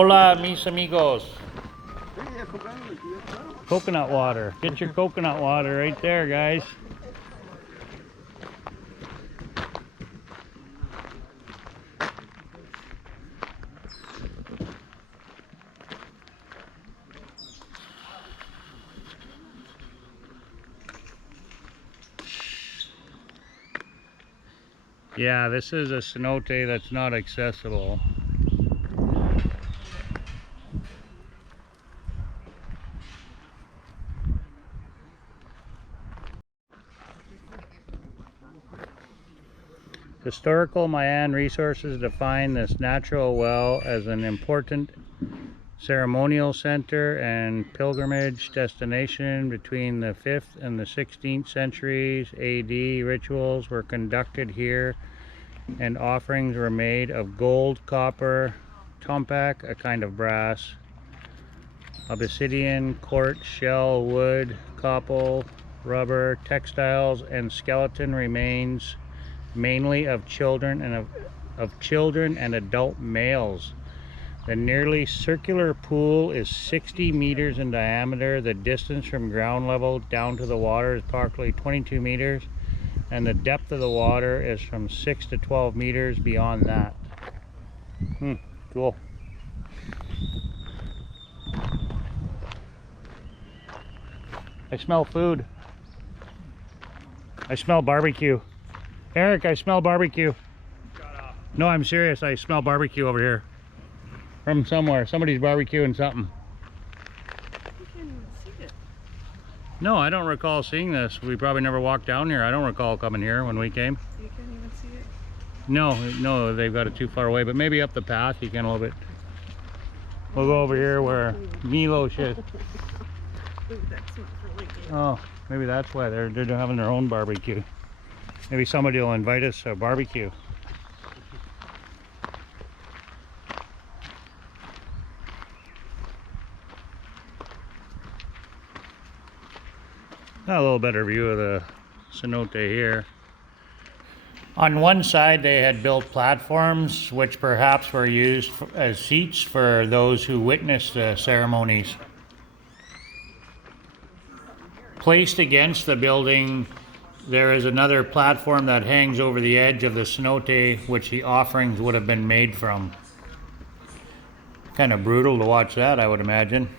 Hola, mis amigos. Coconut water. Get your coconut water right there, guys. Yeah, this is a cenote that's not accessible. Historical Mayan resources define this natural well as an important ceremonial center and pilgrimage destination. Between the 5th and the 16th centuries AD, rituals were conducted here and offerings were made of gold, copper, tompak, a kind of brass, obsidian, quartz, shell, wood, copal, rubber, textiles, and skeleton remains, mainly of children and adult males. The nearly circular pool is 60 meters in diameter. The distance from ground level down to the water is approximately 22 meters, and the depth of the water is from 6 to 12 meters beyond that. Cool. I smell food. I smell barbecue. Eric, I smell barbecue. No, I'm serious. I smell barbecue over here. From somewhere. Somebody's barbecuing something. You can't even see it. No, I don't recall seeing this. We probably never walked down here. I don't recall coming here when we came. You can't even see it? No, they've got it too far away. But maybe up the path you can a little bit. We'll go over here where Milo shit. Ooh, that smells really good. Oh, maybe that's why they're having their own barbecue. Maybe somebody will invite us to a barbecue. Got a little better view of the cenote here. On one side they had built platforms which perhaps were used as seats for those who witnessed the ceremonies. Placed against the building there is another platform that hangs over the edge of the cenote, which the offerings would have been made from. Kind of brutal to watch that, I would imagine.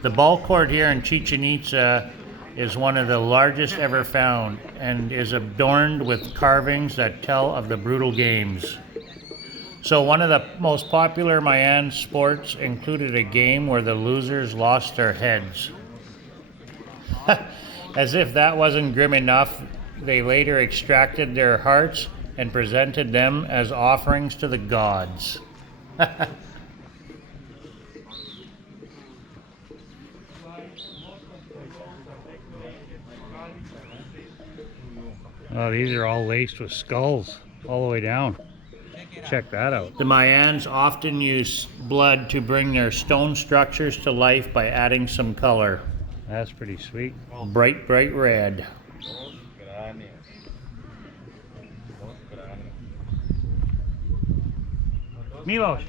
The ball court here in Chichen Itza is one of the largest ever found and is adorned with carvings that tell of the brutal games. So one of the most popular Mayan sports included a game where the losers lost their heads. As if that wasn't grim enough, they later extracted their hearts and presented them as offerings to the gods. Oh, these are all laced with skulls all the way down. Check that out. The Mayans often use blood to bring their stone structures to life by adding some color. That's pretty sweet. Bright, bright red. Milos.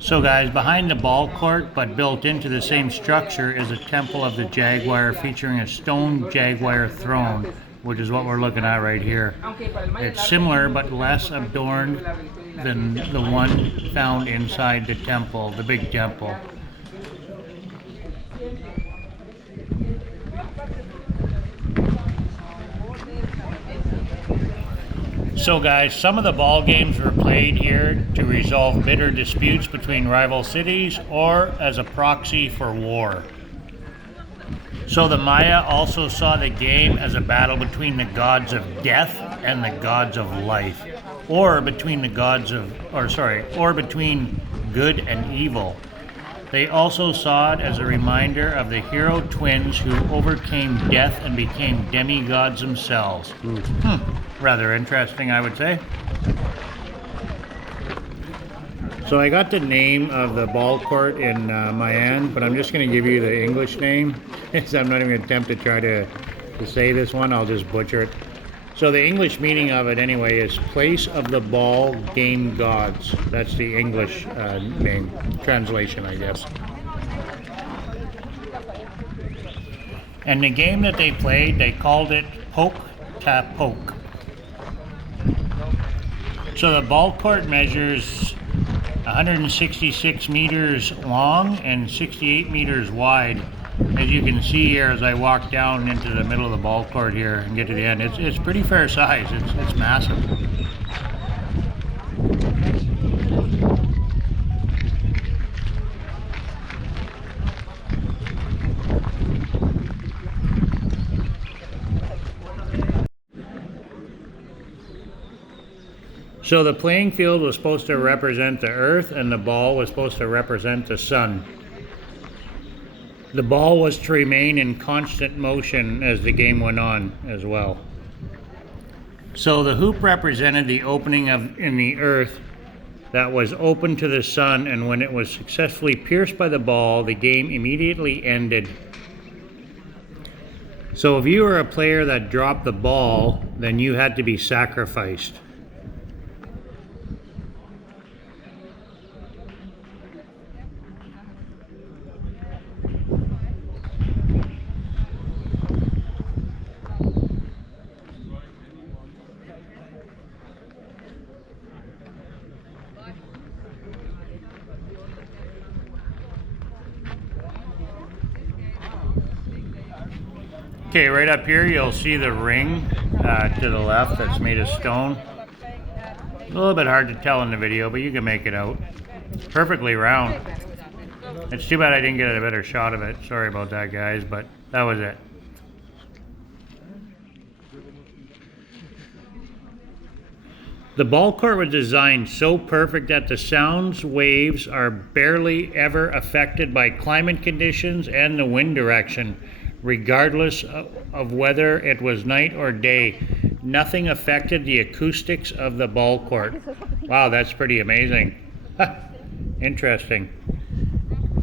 So guys, behind the ball court, but built into the same structure, is a temple of the Jaguar featuring a stone Jaguar throne, which is what we're looking at right here. It's similar but less adorned than the one found inside the temple, the big temple. So guys, some of the ball games were played here to resolve bitter disputes between rival cities or as a proxy for war. So the Maya also saw the game as a battle between the gods of death and the gods of life, or between the gods of, or between good and evil. They also saw it as a reminder of the hero twins who overcame death and became demigods themselves. Rather interesting, I would say. So I got the name of the ball court in Mayan, but I'm just going to give you the English name. So I'm not even going to attempt to try to say this one, I'll just butcher it. So the English meaning of it anyway is Place of the Ball Game Gods. That's the English name, translation I guess. And the game that they played, they called it Pok-ta-Pok. So the ball court measures 166 meters long and 68 meters wide. As you can see here, as I walk down into the middle of the ball court here and get to the end, it's pretty fair size. It's massive. So the playing field was supposed to represent the earth and the ball was supposed to represent the sun. The ball was to remain in constant motion as the game went on as well. So the hoop represented the opening in the earth that was open to the sun, and when it was successfully pierced by the ball, the game immediately ended. So if you were a player that dropped the ball, then you had to be sacrificed. Okay, right up here you'll see the ring to the left that's made of stone. A little bit hard to tell in the video, but you can make it out. Perfectly round. It's too bad I didn't get a better shot of it. Sorry about that, guys, but that was it. The ball court was designed so perfect that the sound waves are barely ever affected by climate conditions and the wind direction. Regardless of whether it was night or day, nothing affected the acoustics of the ball court. Wow, that's pretty amazing. Interesting.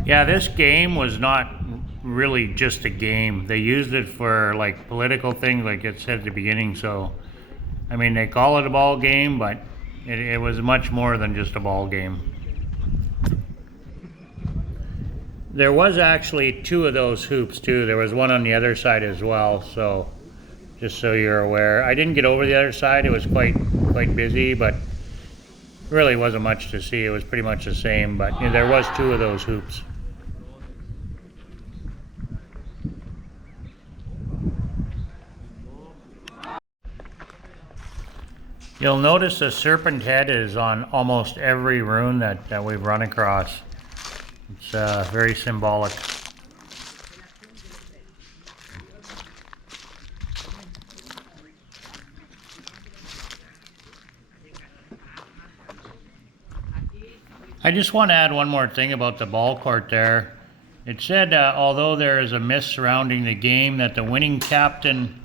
Yeah, this game was not really just a game. They used it for like political things, like it said at the beginning, so I mean, they call it a ball game, but it was much more than just a ball game. There was actually 2 of those hoops too. There was one on the other side as well, so just so you're aware. I didn't get over the other side. It was quite busy, but really wasn't much to see. It was pretty much the same, but you know, there was 2 of those hoops. You'll notice the serpent head is on almost every rune that we've run across. It's very symbolic. I just want to add one more thing about the ball court there. It said, although there is a myth surrounding the game that the winning captain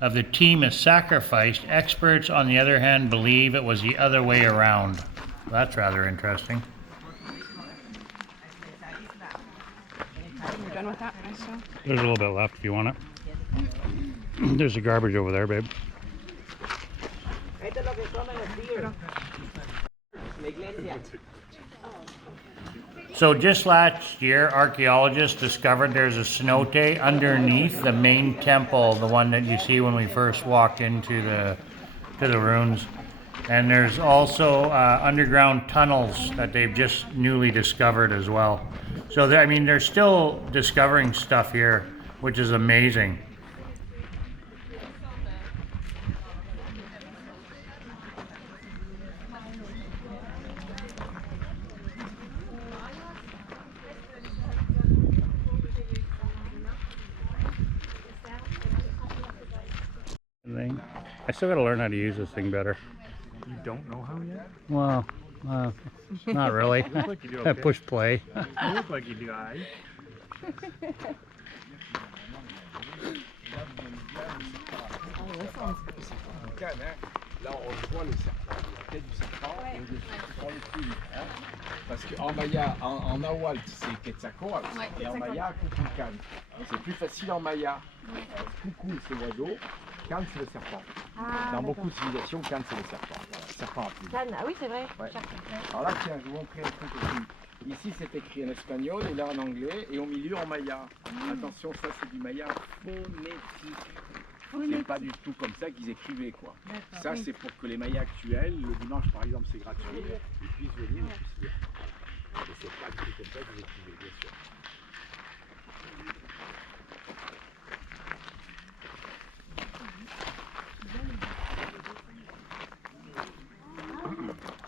of the team is sacrificed, experts on the other hand believe it was the other way around. That's rather interesting. You're done with that, I assume? There's a little bit left if you want it. There's the garbage over there, babe. So just last year, archaeologists discovered there's a cenote underneath the main temple, the one that you see when we first walked into the ruins. And there's also underground tunnels that they've just newly discovered as well. So I mean, they're still discovering stuff here, which is amazing. I still got to learn how to use this thing better. You don't know how yet? Well, not really. You look like you do I okay. push play. You look like you do alright. Là, on voit le serpent, la tête du serpent, et au-dessus, on le plume. Hein? Parce qu'en maya, en nahuatl, c'est Quetzalcoatl, et en maya, Kukulkan. C'est plus facile en maya. Kuku, c'est l'oiseau, Kan, c'est le serpent. Dans beaucoup de civilisations, Kan, c'est le serpent. Voilà, serpent à plume. Canne, ah oui, c'est vrai. Ouais. Alors là, tiens, je vais vous montrer un truc aussi. Ici, c'est écrit en espagnol, et là en anglais, et au milieu en maya. Attention, ça, c'est du maya phonétique. C'est pas du tout comme ça qu'ils écrivaient, quoi. Ça, c'est pour que les Mayas actuels, le dimanche par exemple, c'est gratuit, ils puissent venir et puissent lire. Et c'est pas du tout comme ça qu'ils écrivaient, bien sûr.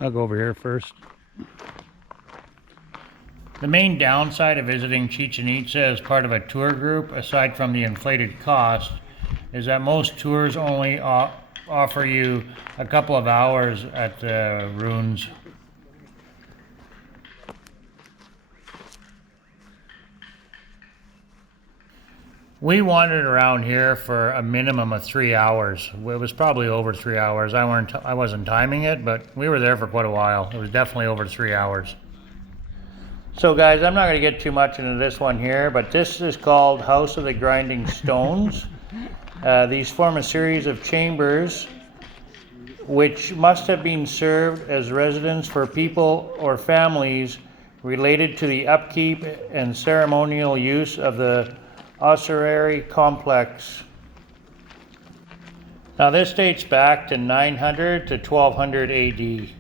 I'll go over here first. The main downside of visiting Chichen Itza as part of a tour group, aside from the inflated cost, is that most tours only offer you a couple of hours at the ruins. We wandered around here for a minimum of 3 hours. It was probably over 3 hours. I wasn't timing it, but we were there for quite a while. It was definitely over 3 hours. So guys, I'm not going to get too much into this one here, but this is called House of the Grinding Stones. These form a series of chambers which must have been served as residence for people or families related to the upkeep and ceremonial use of the ossuary complex. Now this dates back to 900 to 1200 AD.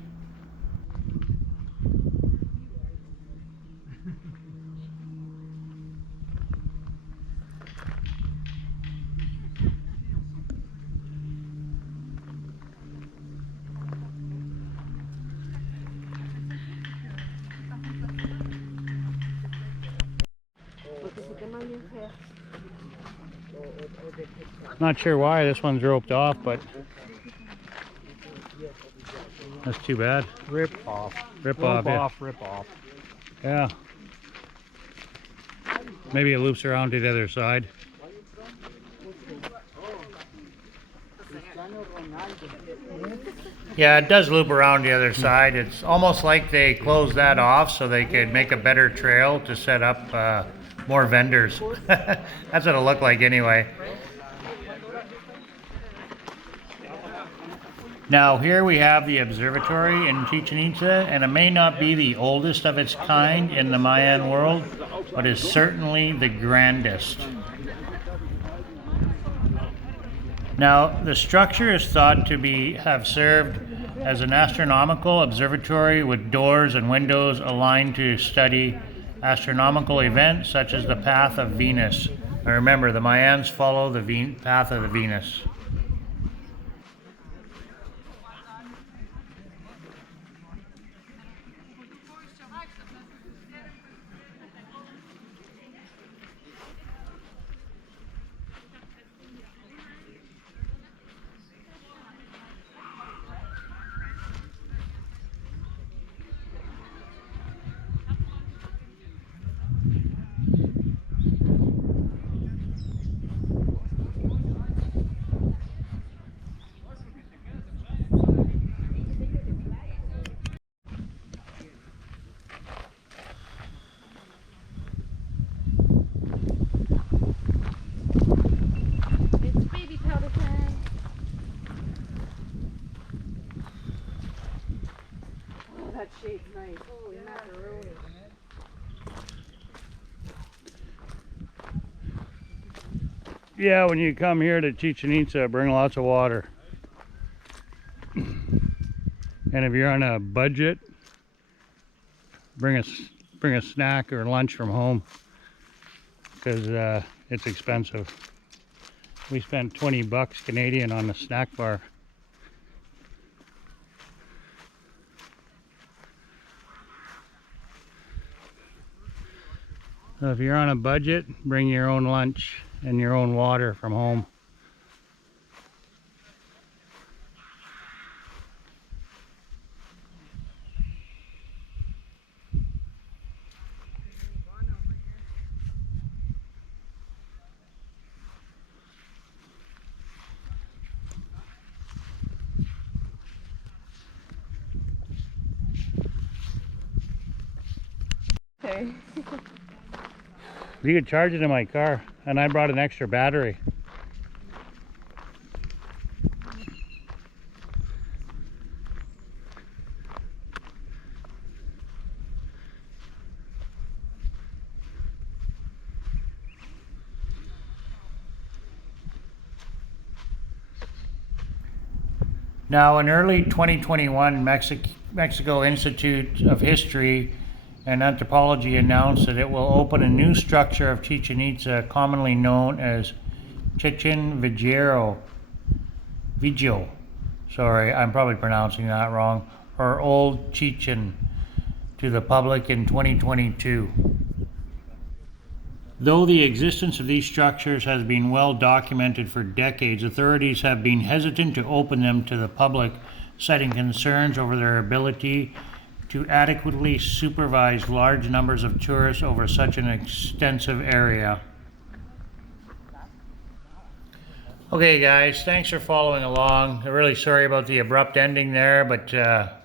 Not sure why this one's roped off, but that's too bad. Rip off. Rip Rope off, yeah. off, rip off. Yeah. Maybe it loops around to the other side. Yeah, it does loop around the other side. It's almost like they closed that off so they could make a better trail to set up more vendors. That's what it looked like anyway. Now here we have the observatory in Chichen Itza, and it may not be the oldest of its kind in the Mayan world, but is certainly the grandest. Now the structure is thought to have served as an astronomical observatory with doors and windows aligned to study astronomical events such as the path of Venus. And remember, the Mayans follow the path of the Venus. It's baby powder time. Oh, that shade's nice. Holy macaroni. Yeah, when you come here to Chichen Itza, bring lots of water. And if you're on a budget, bring a snack or lunch from home, because it's expensive. We spent 20 bucks Canadian on a snack bar. So if you're on a budget, bring your own lunch and your own water from home. Okay. You could charge it in my car, and I brought an extra battery. Now, in early 2021, Mexico Institute of History and Anthropology announced that it will open a new structure of Chichen Itza, commonly known as Chichen Vigil. Sorry, I'm probably pronouncing that wrong. Or Old Chichen, to the public in 2022. Though the existence of these structures has been well documented for decades, authorities have been hesitant to open them to the public, citing concerns over their ability to adequately supervise large numbers of tourists over such an extensive area. Okay guys, thanks for following along. I'm really sorry about the abrupt ending there, but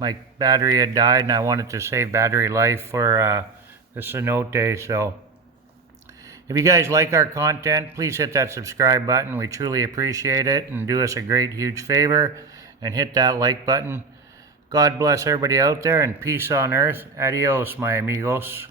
my battery had died and I wanted to save battery life for the Cenote. So if you guys like our content, please hit that subscribe button. We truly appreciate it, and do us a great huge favor and hit that like button. God bless everybody out there, and peace on earth. Adios, my amigos.